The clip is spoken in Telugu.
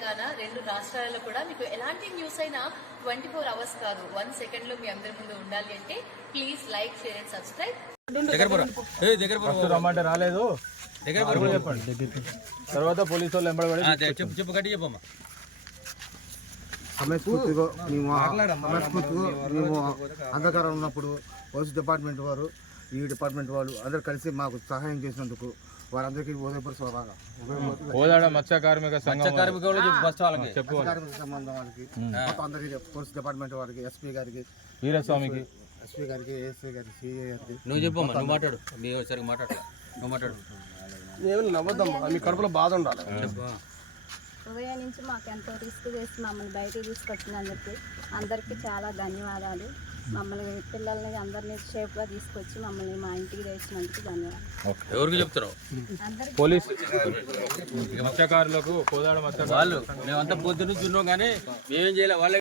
తెలంగాణ 2 రాష్ట్రాలలో కూడా మీకు ఎలాంటి న్యూస్ అయినా 24 అవర్స్ కాదు 1 సెకండ్లో మీ అందరి ముందు ఉండాలి అంటే please like share and subscribe. రమ్మంటే రాలేదు చెప్పండి. తర్వాత పోలీసు వాళ్ళు ఎంబడి చెప్పు గట్టి చెప్పమ్మా. సమస్ఫూర్తిగా మేము అంధకారం ఉన్నప్పుడు పోలీస్ డిపార్ట్మెంట్ వారు ఈ డిపార్ట్మెంట్ వాళ్ళు అందరు కలిసి మాకు సహాయం చేసినందుకు వారందరికీ కోదాడ మత్స్య కార్మిక సంబంధం వాళ్ళకి అందరికీ పోలీస్ డిపార్ట్మెంట్ వారికి ఎస్పీ గారికి వీరస్వామికి ఎస్పీ గారికి ఏఎస్పీ గారికి సిఐ గారికి నువ్వు చెప్పమ్మా. నువ్వు మాట్లాడు. మీ సరిగ్గా మాట్లాడు. నువ్వు మాట్లాడు. ఏమి నవ్వద్దమ్మా, మీ కడుపులో బాధ ఉండాలి. ఉదయం నుంచి మాకు ఎంతో రిస్క్ చేసి మమ్మల్ని బయటికి తీసుకొచ్చినందుకు అందరికీ చాలా ధన్యవాదాలు. మమ్మల్ని పిల్లల్ని అందరినీ సేఫ్గా తీసుకొచ్చి మమ్మల్ని మా ఇంటికి తెచ్చినందుకు ధన్యవాదాలు. ఎవరికి చెప్తున్నావు? పోలీస్ మత్స్యకారులకు కోదాడ మత్స్యకారులు వాళ్ళు మేమంతా పొద్దున్న చూన్నాం కానీ మేమేం చేయలే. వాళ్ళే